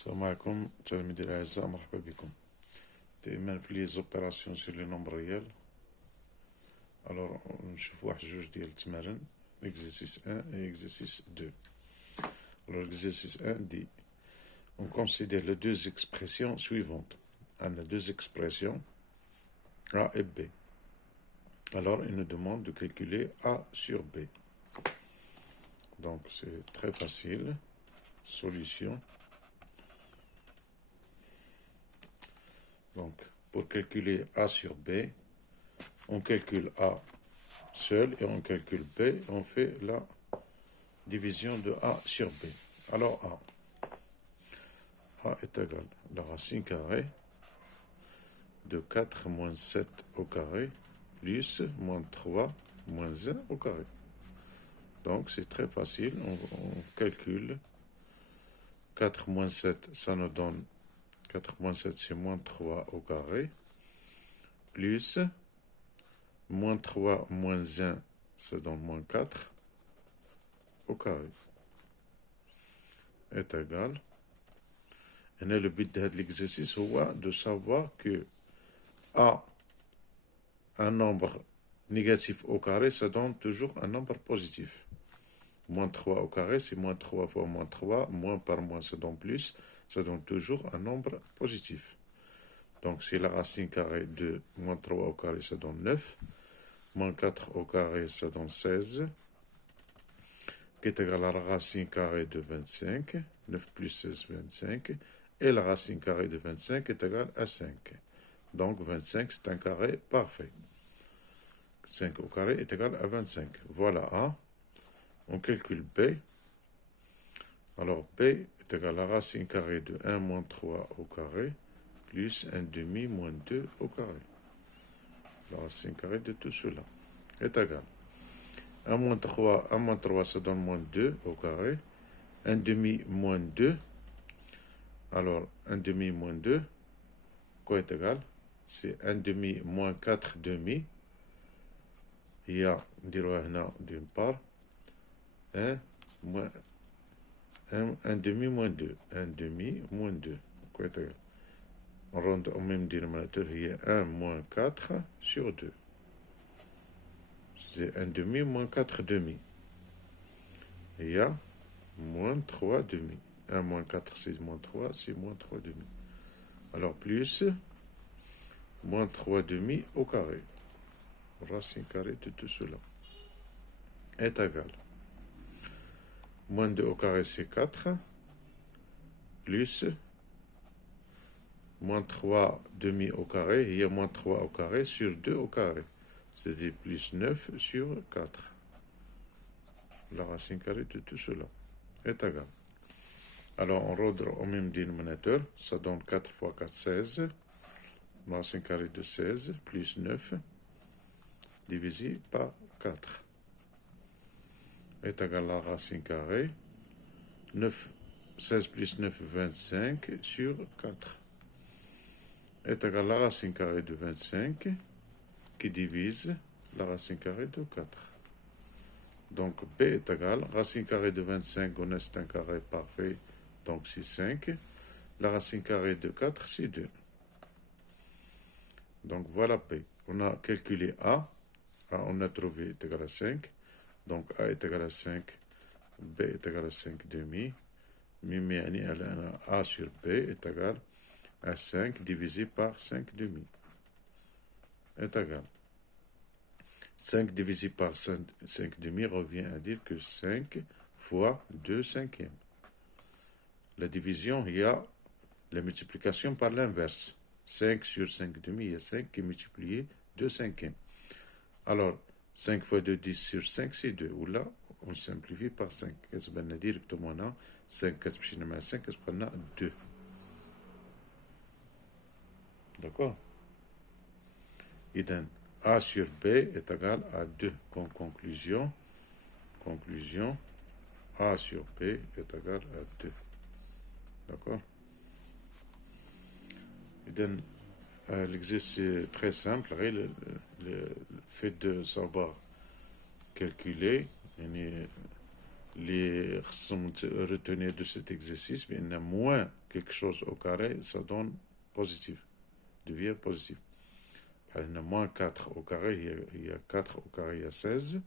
السلام عليكم تلاميذي الأعزاء، مرحبا بكم. دائما في لي زوبيراسيون سور لي نومبر ريال. الوغ نشوف واحد جوج ديال التمارين، exercice 1 et exercice 2. Alors l'exercice 1 dit, on considère les deux expressions suivantes. On a deux expressions A et B. Alors il nous demande de calculer A sur B. Donc c'est très facile. Solution. Donc, pour calculer A sur B, on calcule A seul et on calcule B, et on fait la division de A sur B. Alors A est égal à la racine carrée de 4 moins 7 au carré plus moins 3 moins 1 au carré. Donc, c'est très facile, on calcule 4 moins 7, ça nous donne 4 moins 7, c'est moins 3 au carré, plus moins 3 moins 1, ça donne moins 4 au carré, est égal. Et le but de l'exercice est de savoir que A, un nombre négatif au carré, ça donne toujours un nombre positif. Moins 3 au carré, c'est moins 3 fois moins 3, moins par moins, ça donne plus. Ça donne toujours un nombre positif. Donc, c'est la racine carrée de moins 3 au carré, ça donne 9. Moins 4 au carré, ça donne 16. Qui est égal à la racine carrée de 25. 9 plus 16, 25. Et la racine carrée de 25 est égale à 5. Donc, 25, c'est un carré parfait. 5 au carré est égal à 25. Voilà A. On calcule B. Alors, B est égal à la racine carrée de 1 moins 3 au carré, plus 1 demi moins 2 au carré. La racine carrée de tout cela est égal. 1 moins 3, ça donne moins 2 au carré. 1 demi moins 2. Alors, 1 demi moins 2, quoi est égal? C'est 1 demi moins 4 demi. Il y a, d'une part, 1 moins 1 demi moins 2. 1 demi moins 2. Quoi est égal? On rentre au même dénominateur, il y a 1 moins 4 sur 2. C'est 1 demi moins 4 demi. Il y a moins 3 demi. 1 moins 4, c'est moins 3, c'est moins 3 demi. Alors plus moins 3 demi au carré. Racine carrée de tout cela est égal. Moins 2 au carré, c'est 4. Plus moins 3 demi au carré, il y a moins 3 au carré sur 2 au carré. C'est-à-dire plus 9 sur 4. La racine carrée de tout cela est égal. Alors, on rentre au même dénominateur. Ça donne 4 fois 4, 16. La racine carrée de 16 plus 9 divisé par 4 est égal à la racine carrée. 16 plus 9, 25 sur 4. Est égal à la racine carrée de 25 qui divise la racine carrée de 4. Donc B est égal, racine carrée de 25, on a c'est un carré parfait, donc c'est 5. La racine carrée de 4, c'est 2. Donc voilà B. On a calculé A. A, on a trouvé est égal à 5. Donc A est égal à 5. B est égal à 5 demi. A sur B est égal à 5 divisé par 5 demi. Est égal. 5 divisé par 5 demi revient à dire que 5 fois 2 cinquièmes. La division, il y a la multiplication par l'inverse. 5 sur 5 demi, il y a 5 qui est multiplié 2 cinquièmes. Alors, 5 fois 2, 10 sur 5, c'est 2. Ou là, on simplifie par 5. Qu'est-ce que directement là? 5, qu'est-ce que je 5, qu'est-ce qu'on a? 2. D'accord? Idem. A sur B est égal à 2. Comme conclusion, A sur B est égal à 2. D'accord? Idem. L'exercice est très simple. Le fait de savoir calculer, les retenir de cet exercice, mais il y a moins quelque chose au carré, ça donne positif, devient positif. Il y a moins 4 au carré, il y a 4 au carré, il y a 16.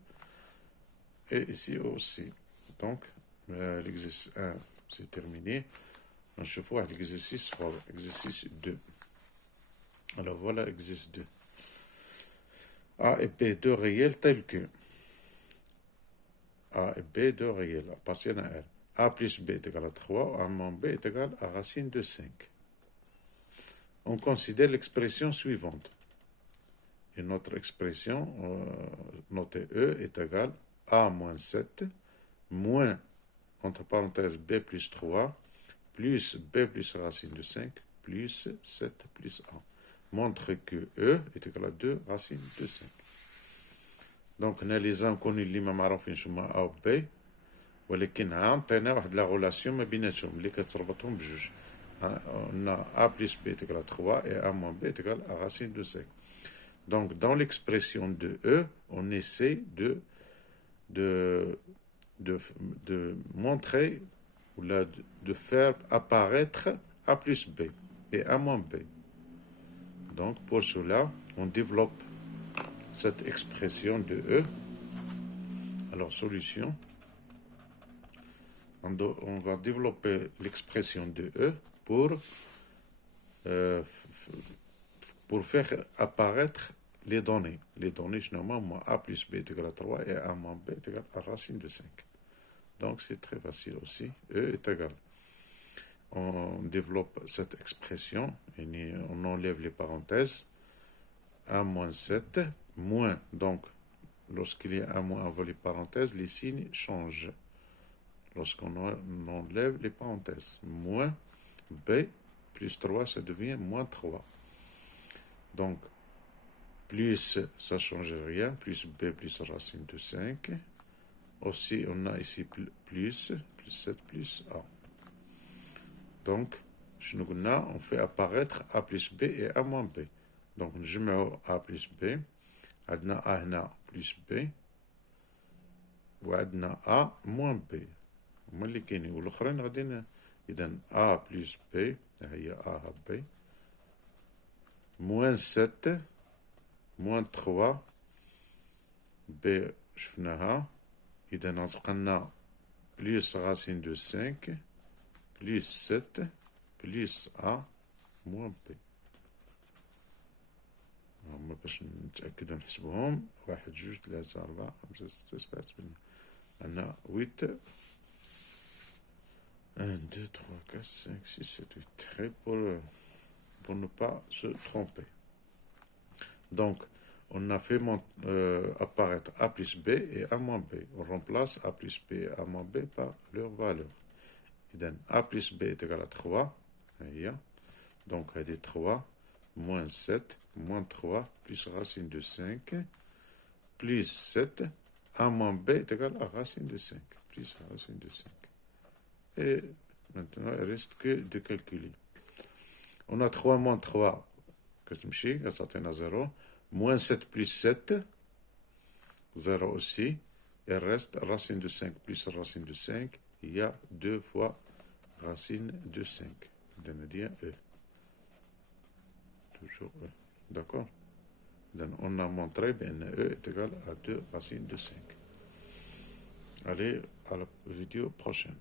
Et ici aussi. Donc, l'exercice 1, c'est terminé. On se voit l'exercice 3, exercice 2. Alors voilà l'exercice 2. A et B, deux réels tels que A et B, deux réels appartiennent à R. A plus B est égal à 3, A moins B est égal à racine de 5. On considère l'expression suivante. Et notre expression, notée E, est égale A moins 7, moins, entre parenthèses, B plus 3, plus B plus racine de 5, plus 7 plus 1. Montre que E est égal à 2 racines de 5. Donc, les inconnus اللي ما معروفينش هما A و B, ولكن عطينا واحد لا غولاسيون ما بيناتهم اللي كتربطهم بجوج. On a A plus B est égal à 3 et A moins B est égal à racine de 5. Donc, dans l'expression de E, on essaie de montrer ou de faire apparaître A plus B et A moins B. Donc, pour cela, on développe cette expression de E. Alors, solution. On va développer l'expression de E pour faire apparaître les données. Les données, généralement, A plus B est égal à 3 et A moins B est égal à racine de 5. Donc, c'est très facile aussi. E est égal. On développe cette expression et on enlève les parenthèses. A moins 7, moins, donc, lorsqu'il y a un moins avant les parenthèses, les signes changent. Lorsqu'on enlève les parenthèses. Moins B plus 3, ça devient moins 3. Donc, plus, ça ne change rien, plus B plus racine de 5. Aussi, on a ici plus 7 plus A. Donc, on fait apparaître A plus B et A moins B. Donc, je mets A plus B. عندنا A هنا plus B. وعندنا A moins B. هما اللي كاينين والاخرين غادي اذا A plus B هي A B. Moins 7 moins 3 B شفناها. إذا غتبقى لنا plus racine de 5 plus 7 plus A moins B. هما باش نتأكدو نحسبوهم 1 2 3 4 5 6 7 8 عندنا 8 1 2 3 4 5 6 7 8 très pour ne pas se tromper. Donc, on a fait apparaître A plus B et A moins B. On remplace A plus B et A moins B par leur valeur. Donc, A plus B est égal à 3. Donc, il y a 3, moins 7, moins 3, plus racine de 5, plus 7. A moins B est égal à racine de 5, plus racine de 5. Et maintenant, il ne reste que de calculer. On a 3 moins 3, ça tient à 0. Moins 7 plus 7, 0 aussi. Il reste racine de 5 plus racine de 5. Il y a 2 fois racine de 5. C'est-à-dire E. Toujours E. D'accord? Donc, on a montré que E est égal à 2 racines de 5. Allez, à la vidéo prochaine.